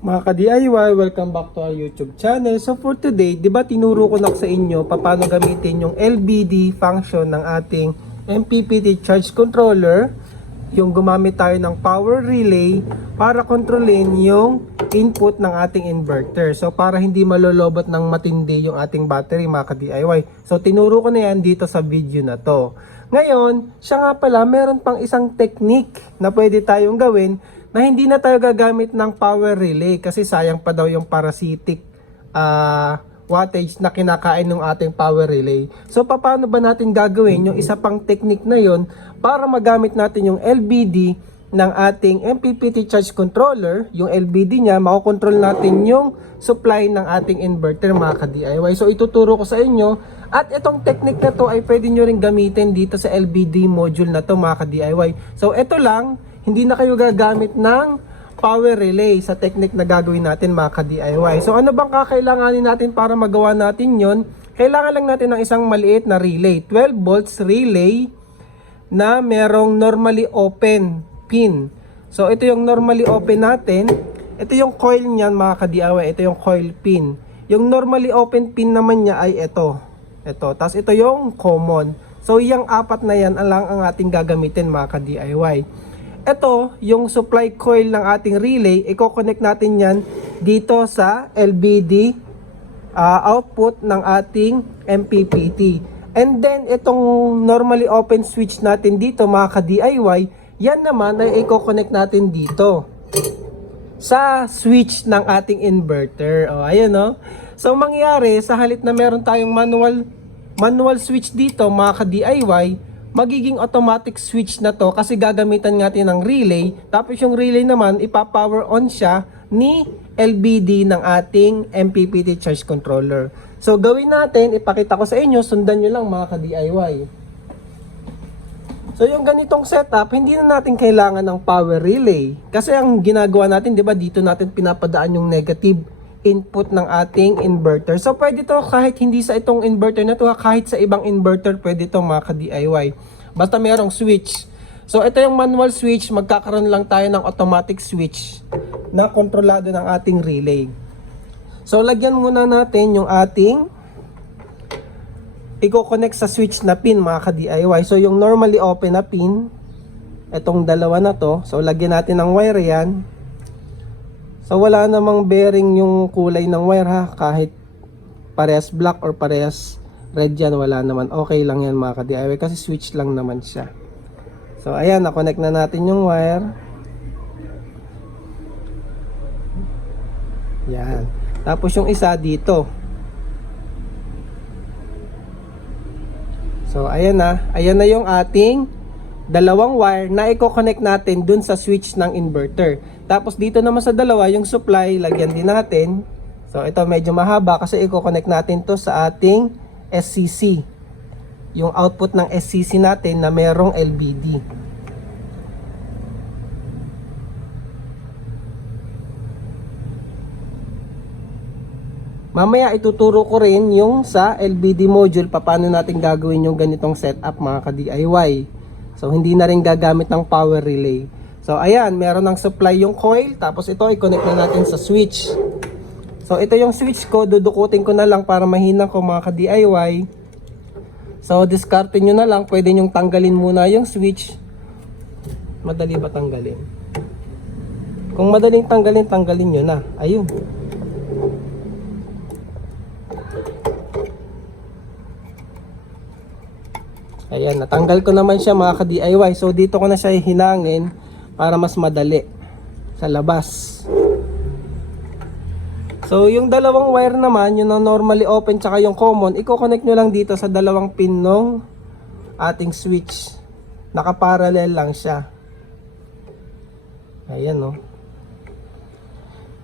Mga ka-DIY, welcome back to our YouTube channel. So for today, di ba tinuro ko na sa inyo paano gamitin yung LBD function ng ating MPPT charge controller, yung gumamit tayo ng power relay para kontrolin yung input ng ating inverter. So para hindi malolobot ng matindi yung ating battery, mga ka-DIY. So tinuro ko na yan dito sa video na to. Ngayon, siya nga pala, meron pang isang technique na pwede tayong gawin na hindi na tayo gagamit ng power relay kasi sayang pa daw yung parasitic wattage na kinakain ng ating power relay. So paano ba natin gagawin yung isa pang technique na yon para magamit natin yung LBD ng ating MPPT charge controller, yung LBD niya, makokontrol natin yung supply ng ating inverter, mga ka-DIY. So ituturo ko sa inyo, at itong technique na to ay pwede nyo rin gamitin dito sa LBD module na to, mga ka-DIY. So ito lang, hindi na kayo gagamit ng power relay sa technique na gagawin natin, mga ka-DIY. So ano bang kakailanganin natin para magawa natin yon? Kailangan lang natin ng isang maliit na relay, 12 volts relay na merong normally open pin. So ito yung normally open natin. Ito yung coil niyan, mga ka-DIY. Ito yung coil pin. Yung normally open pin naman niya ay ito. Tapos ito yung common. So yung apat na yan lang ang ating gagamitin, mga ka-DIY. Ito, yung supply coil ng ating relay, i-connect natin yan dito sa LBD output ng ating MPPT. And then, itong normally open switch natin dito, mga ka-DIY, yan naman ay i-connect natin dito sa switch ng ating inverter. O, ayun, no? So, mangyayari, sa halip na meron tayong manual switch dito, mga ka-DIY, magiging automatic switch na to kasi gagamitan natin ng relay. Tapos yung relay naman, ipa-power on siya ni LBD ng ating MPPT charge controller. So gawin natin, ipakita ko sa inyo, sundan nyo lang, mga ka-DIY. So yung ganitong setup, hindi na natin kailangan ng power relay. Kasi ang ginagawa natin, di ba, dito natin pinapadaan yung negative input ng ating inverter. So pwede to kahit hindi sa itong inverter na to, kahit sa ibang inverter pwede to, mga ka-DIY. Basta merong switch. So ito yung manual switch, magkakaroon lang tayo ng automatic switch na kontrolado ng ating relay. So lagyan muna natin yung ating i-connect sa switch na pin, mga ka-DIY. So yung normally open na pin, itong dalawa na to, so lagyan natin ng wire yan. So wala namang bearing yung kulay ng wire, ha, kahit parehas black or parehas red yan, wala naman, okay lang yan, mga ka-DIY, kasi switch lang naman siya. So ayan, na-connect na natin yung wire. Yan. Tapos yung isa dito. So ayan na yung ating dalawang wire na i-connect natin dun sa switch ng inverter. Tapos dito naman sa dalawa, yung supply, lagyan din natin. So ito medyo mahaba kasi i-connect natin to sa ating SCC. Yung output ng SCC natin na merong LBD. Mamaya ituturo ko rin yung sa LBD module paano natin gagawin yung ganitong setup, mga ka-DIY. So hindi na rin gagamit ng power relay. So ayan, meron ng supply yung coil, tapos ito i-connect na natin sa switch. So ito yung switch ko, dudukutin ko na lang para mahina ko, mga ka-DIY. So discarte nyo na lang, pwede nyong tanggalin muna yung switch. Madali ba tanggalin? Kung madaling tanggalin, tanggalin nyo na. Ayun. Ayan, natanggal ko naman siya, mga ka-DIY. So dito ko na siya hinangin para mas madali sa labas. So yung dalawang wire naman, yung normally open tsaka yung common, i-connect nyo lang dito sa dalawang pin ng ating switch. Nakaparallel lang siya. Ayan, no.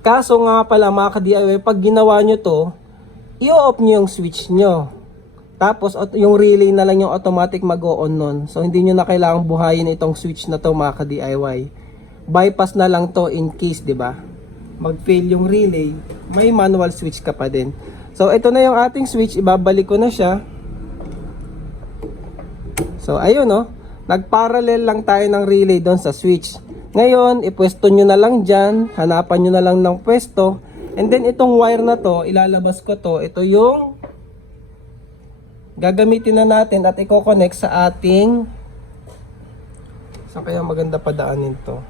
Kaso nga pala, mga ka-DIY, pag ginawa nyo to, i-off nyo yung switch nyo. Tapos yung relay na lang yung automatic mag-on nun. So hindi nyo na kailangang buhayin itong switch na to, mga ka-DIY. Bypass na lang to in case, di ba, mag-fail yung relay, may manual switch ka pa din. So ito na yung ating switch, ibabalik ko na siya. So ayun, no, nagparallel lang tayo ng relay doon sa switch. Ngayon, ipwesto nyo na lang dyan, hanapan nyo na lang ng pwesto, and then itong wire na to, ilalabas ko to, ito yung gagamitin na natin at i-connect sa ating, saan kaya maganda padaanin to?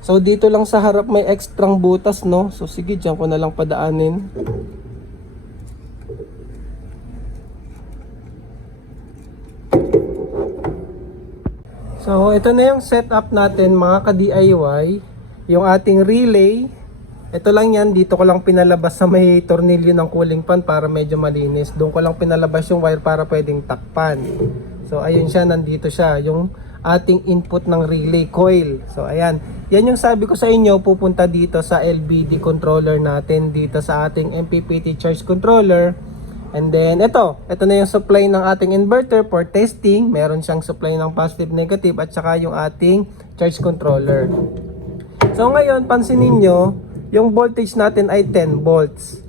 So dito lang sa harap may ekstrang butas, no? So sige, dyan ko na lang padaanin. So ito na yung setup natin mga ka-DIY. Yung ating relay. Ito lang yan, dito ko lang pinalabas sa may tornilyo ng cooling fan para medyo malinis. Doon ko lang pinalabas yung wire para pwedeng takpan. So ayun siya, nandito siya. Yung ating input ng relay coil. So ayan, yan yung sabi ko sa inyo, pupunta dito sa LBD controller natin, dito sa ating MPPT charge controller. And then ito na yung supply ng ating inverter for testing. Meron siyang supply ng positive, negative at saka yung ating charge controller. So ngayon, pansinin nyo, yung voltage natin ay 10 volts.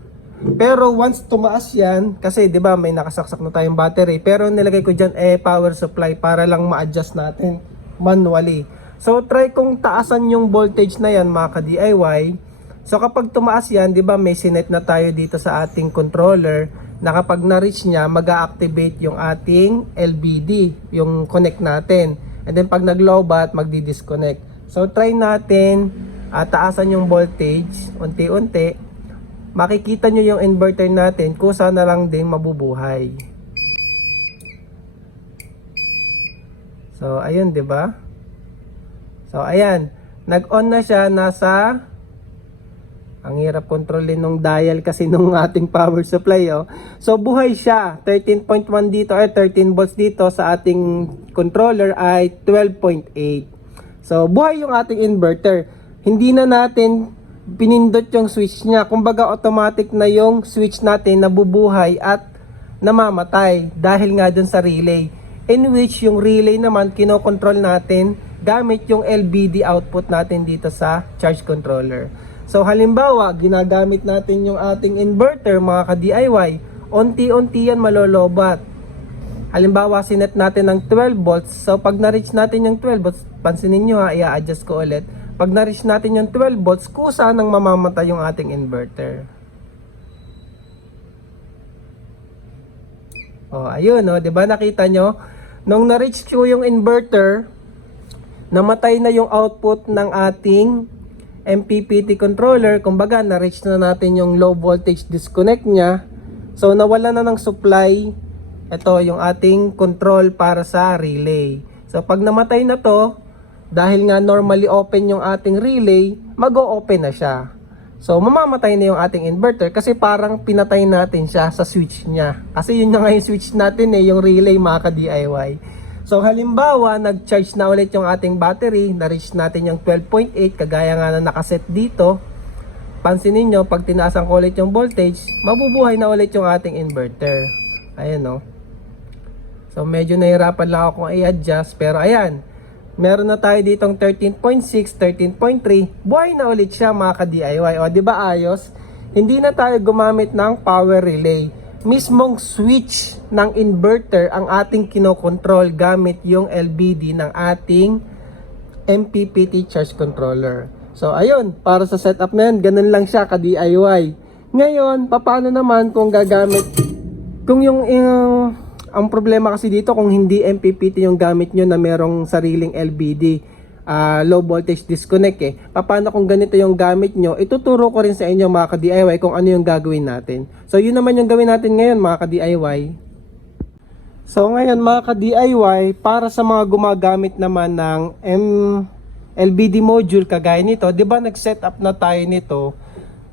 Pero once tumaas yan, kasi 'di ba may nakasaksak na tayong battery, pero nilagay ko diyan power supply para lang ma-adjust natin manually. So try kong taasan yung voltage na yan mga ka-DIY. So kapag tumaas yan, 'di ba may sinet na tayo dito sa ating controller na kapag na-reach niya, mag-a-activate yung ating LBD, yung connect natin. And then pag nag-lowbat, magdi-disconnect. So try natin taasan yung voltage unti-unti. Makikita nyo yung inverter natin kung saan na lang din mabubuhay. So ayun, 'di ba? So ayan, nag-on na siya, nasa, ang hirap kontrolin nung dial kasi nung ating power supply, oh. So buhay siya, 13.1 dito ay 13 volts dito, sa ating controller ay 12.8. So buhay yung ating inverter. Hindi na natin pinindot yung switch niya. Kumbaga automatic na yung switch natin nabubuhay at namamatay dahil nga dun sa relay. In which yung relay naman kinokontrol natin gamit yung LBD output natin dito sa charge controller. So halimbawa, ginagamit natin yung ating inverter mga ka-DIY, unti-unti yan malolobat. Halimbawa, sinet natin ng 12 volts. So pag na-reach natin yung 12 volts, pansinin nyo ha, i-adjust ko ulit. Pag na-reach natin yung 12 volts, kusa nang mamamatay yung ating inverter. Oh, ayun, oh, 'di ba nakita nyo? Nung na-reach ko yung inverter, namatay na yung output ng ating MPPT controller. Kumbaga, na-reach na natin yung low voltage disconnect niya. So, nawala na ng supply. Ito, yung ating control para sa relay. So, pag namatay na to, dahil nga normally open yung ating relay, mag-o-open na siya. So, mamamatay na yung ating inverter kasi parang pinatay natin siya sa switch niya. Kasi yun na nga yung switch natin yung relay mga ka-DIY. So, halimbawa, nag-charge na ulit yung ating battery, na-reach natin yung 12.8, kagaya nga na nakaset dito. Pansinin nyo, pag tinaasan ko ulit yung voltage, mabubuhay na ulit yung ating inverter. Ayan, no? So, medyo nahirapan lang ako kung i-adjust, pero ayan. Meron na tayo ditong 13.6, 13.3. Buhay na ulit siya mga ka-DIY. O, di ba ayos? Hindi na tayo gumamit ng power relay. Mismong switch ng inverter ang ating kinokontrol gamit yung LBD ng ating MPPT charge controller. So, ayun. Para sa setup na yan, ganun lang siya ka-DIY. Ngayon, paano naman kung gagamit? Kung ang problema kasi dito kung hindi MPPT yung gamit nyo na merong sariling LBD, low voltage disconnect paano kung ganito yung gamit nyo? Ituturo ko rin sa inyo mga ka-DIY kung ano yung gagawin natin. So yun naman yung gawin natin ngayon mga ka-DIY. So ngayon mga ka-DIY, para sa mga gumagamit naman ng LBD module kagaya nito, di ba nag-set up na tayo nito?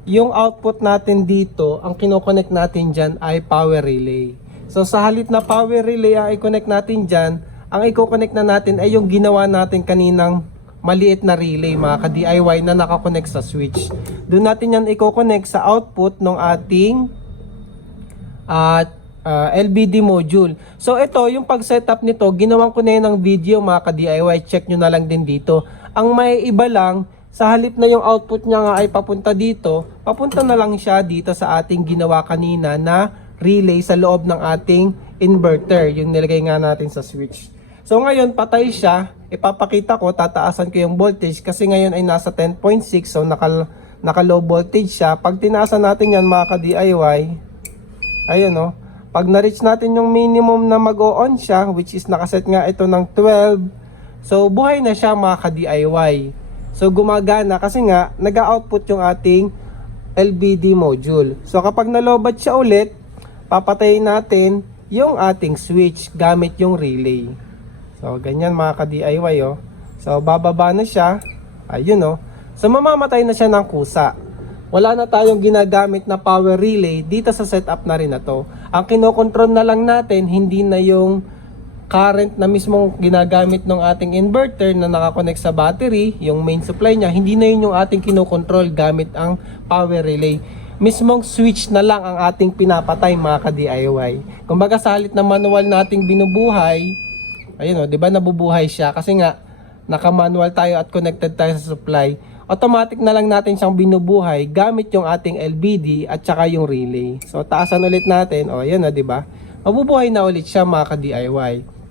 Yung output natin dito, ang kinoconnect natin dyan ay power relay. So sa halip na power relay ang i-connect natin dyan, ang i-connect na natin ay yung ginawa natin kaninang maliit na relay mga ka-DIY na nakakonect sa switch. Doon natin yan i-connect sa output ng ating LBD module. So ito, yung pag-setup nito, ginawan ko na yun ng video mga ka-DIY. Check nyo na lang din dito. Ang may iba lang, sa halip na yung output niya nga ay papunta dito, papunta na lang siya dito sa ating ginawa kanina na relay sa loob ng ating inverter, yung nilagay nga natin sa switch. So ngayon, patay siya. Ipapakita ko, tataasan ko yung voltage kasi ngayon ay nasa 10.6, so naka low voltage siya. Pag tinaasan natin yan mga ka-DIY, ayun o, pag na-reach natin yung minimum na mag-o-on siya, which is nakaset nga ito ng 12, so buhay na siya mga ka-DIY. So gumagana kasi nga nag-output yung ating LBD module. So kapag nalobat siya ulit, papatayin natin yung ating switch gamit yung relay. So ganyan mga ka-DIY oh. So bababa na siya. Ayun oh. So mamamatay na siya ng kusa. Wala na tayong ginagamit na power relay dito sa setup na rin na to. Ang kinokontrol na lang natin, hindi na yung current na mismong ginagamit ng ating inverter na nakakonect sa battery, yung main supply niya, hindi na yun yung ating kinokontrol gamit ang power relay. Mismong switch na lang ang ating pinapatay mga ka-DIY. Kumbaga sa halit na manual nating binubuhay, ayun o, di ba nabubuhay siya kasi nga naka-manual tayo at connected tayo sa supply. Automatic na lang natin siyang binubuhay gamit yung ating LBD at saka yung relay. So taasan ulit natin, o yan o, di ba? Mabubuhay na ulit siya mga ka-DIY.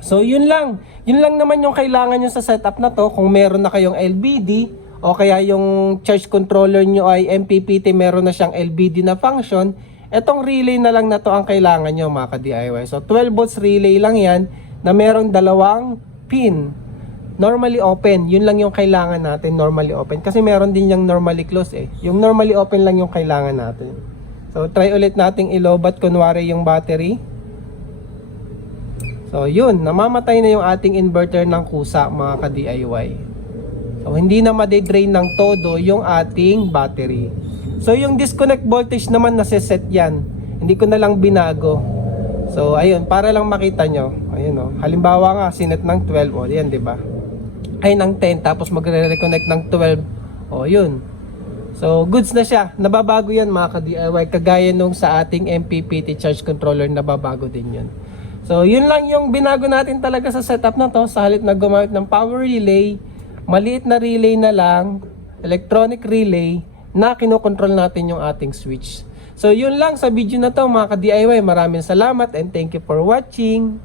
So yun lang. Yun lang naman yung kailangan nyo sa setup na to. Kung meron na kayong LBD o kaya yung charge controller nyo ay MPPT, meron na siyang LBD na function, etong relay na lang na to ang kailangan nyo mga ka-DIY. So 12 volts relay lang yan na meron dalawang pin. Normally open, yun lang yung kailangan natin, normally open. Kasi meron din yung normally close eh. Yung normally open lang yung kailangan natin. So try ulit nating ilobat kunwari yung battery. So yun, namamatay na yung ating inverter ng kusa mga ka-DIY. So hindi na ma-drain ng todo yung ating battery. So yung disconnect voltage naman nase-set yan. Hindi ko na lang binago. So ayun, para lang makita nyo. Ayun oh. Halimbawa nga, sinet ng 12. O yan, di ba? Ay ng 10 tapos magre-reconnect ng 12. O yun. So goods na siya. Nababago yan mga ka-DIY. Kagaya nung sa ating MPPT charge controller, nababago din yun. So yun lang yung binago natin talaga sa setup na to. Sa halip na gumamit ng power relay, maliit na relay na lang, electronic relay, na kinokontrol natin yung ating switch. So yun lang sa video na to mga ka-DIY. Maraming salamat and thank you for watching.